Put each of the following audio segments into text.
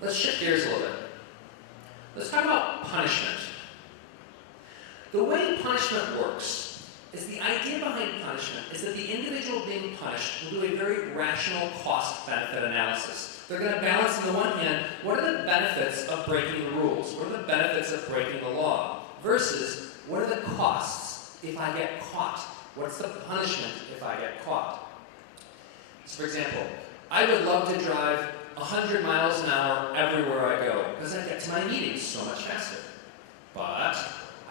Let's shift gears a little bit. Let's talk about punishment. The way punishment works is the idea behind punishment is that the individual being punished will do a very rational cost-benefit analysis. They're going to balance, on the one hand, what are the benefits of breaking the rules? What are the benefits of breaking the law? Versus, what are the costs if I get caught? What's the punishment if I get caught? So, for example, I would love to drive 100 miles an hour everywhere I go, because I get to my meetings so much faster. But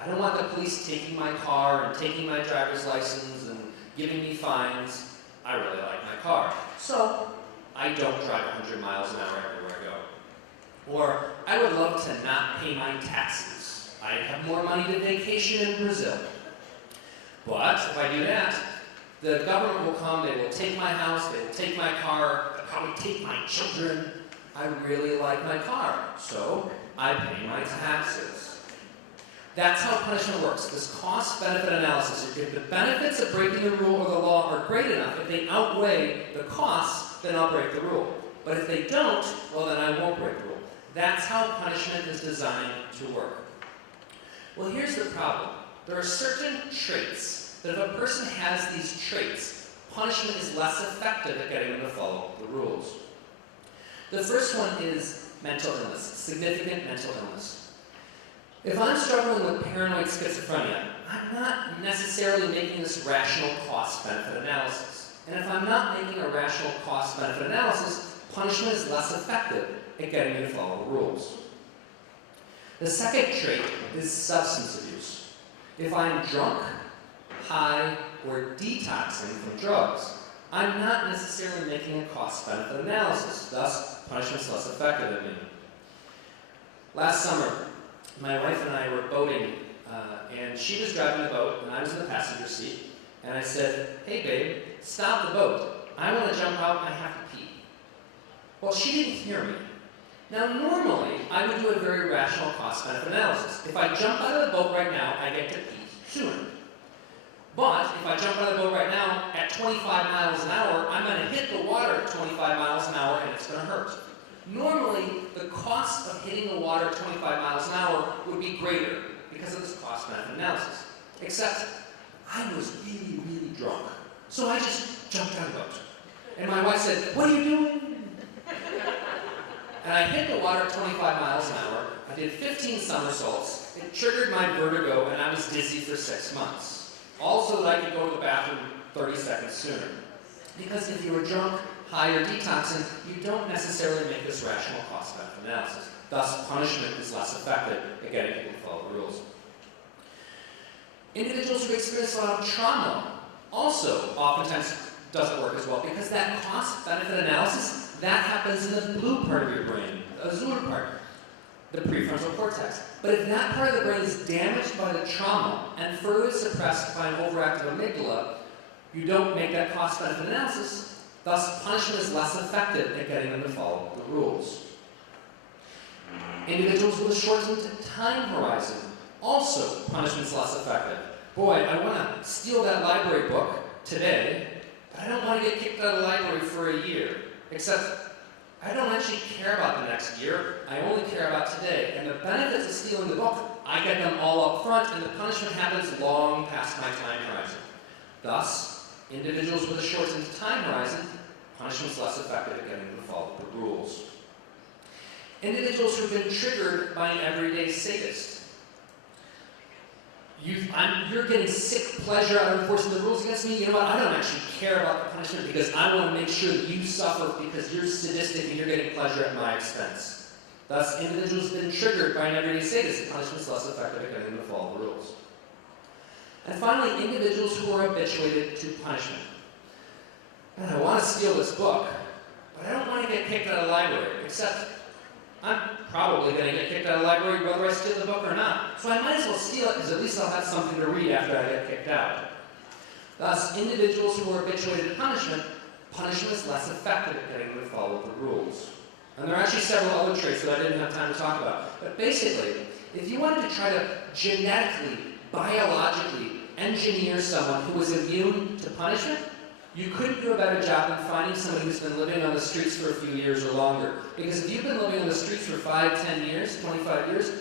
I don't want the police taking my car and taking my driver's license and giving me fines. I really like my car. So I don't drive 100 miles an hour everywhere I go. Or I would love to not pay my taxes. I'd have more money to vacation in Brazil. But if I do that, the government will come, they will take my house, they will take my car, they'll probably take my children. I really like my car, so I pay my taxes. That's how punishment works, this cost-benefit analysis. If the benefits of breaking the rule or the law are great enough, if they outweigh the costs, then I'll break the rule. But if they don't, well then I won't break the rule. That's how punishment is designed to work. Well, here's the problem. There are certain traits that if a person has these traits, punishment is less effective at getting them to follow the rules. The first one is mental illness, significant mental illness. If I'm struggling with paranoid schizophrenia, I'm not necessarily making this rational cost-benefit analysis. And if I'm not making a rational cost-benefit analysis, punishment is less effective at getting me to follow the rules. The second trait is substance abuse. If I'm drunk, high, or detoxing from drugs, I'm not necessarily making a cost-benefit analysis, thus punishment's less effective at me. Last summer, my wife and I were boating, and she was driving the boat, and I was in the passenger seat, and I said, "Hey babe, stop the boat. I want to jump out, I have to pee." Well, she didn't hear me. Now normally, I would do a very rational cost-benefit analysis. If I jump out of the boat right now, I get to pee sooner. But if I jump out of the boat right now at 25 miles an hour, I'm going to hit the water at 25 miles an hour and it's going to hurt. Normally, the cost of hitting the water at 25 miles an hour would be greater because of this cost-benefit analysis. Except, I was really, really drunk. So I just jumped out of the boat. And my wife said, "What are you doing?" And I hit the water at 25 miles an hour. I did 15 somersaults. It triggered my vertigo and I was dizzy for 6 months. Also that I could go to the bathroom 30 seconds sooner. Because if you were drunk, high, or detoxing, you don't necessarily make this rational cost-benefit analysis. Thus, punishment is less effective at getting people to follow the rules. Individuals who experience a lot of trauma also oftentimes doesn't work as well because that cost-benefit analysis, that happens in the blue part of your brain, the azure part, the prefrontal cortex. But if that part of the brain is damaged by the trauma and further suppressed by an overactive amygdala, you don't make that cost-benefit analysis, thus punishment is less effective at getting them to follow the rules. Individuals with a shortened time horizon, also punishment's less effective. Boy, I want to steal that library book today, but I don't want to get kicked out of the library for a year. Except, I don't actually care about the next year, I only care about today. And the benefits of stealing the book, I get them all up front, and the punishment happens long past my time horizon. Thus, individuals with a shortened time horizon, punishment's less effective at getting them to follow the rules. Individuals who've been triggered by an everyday sadist. You're getting sick pleasure out of enforcing the rules against me. You know what? I don't actually care about the punishment because I want to make sure that you suffer because you're sadistic and you're getting pleasure at my expense. Thus, individuals who've been triggered by an everyday sadist, punishment's less effective at getting them to follow the rules. And finally, individuals who are habituated to punishment. And I want to steal this book, but I don't want to get kicked out of the library, except I'm probably going to get kicked out of the library whether I steal the book or not. So I might as well steal it because at least I'll have something to read after I get kicked out. Thus, individuals who are habituated to punishment is less effective at getting them to follow the rules. And there are actually several other traits that I didn't have time to talk about. But basically, if you wanted to try to genetically, biologically engineer someone who was immune to punishment, you couldn't do a better job than finding somebody who's been living on the streets for a few years or longer. Because if you've been living on the streets for 5, 10 years, 25 years,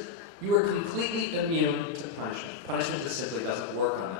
you are completely immune to punishment. Punishment just simply doesn't work on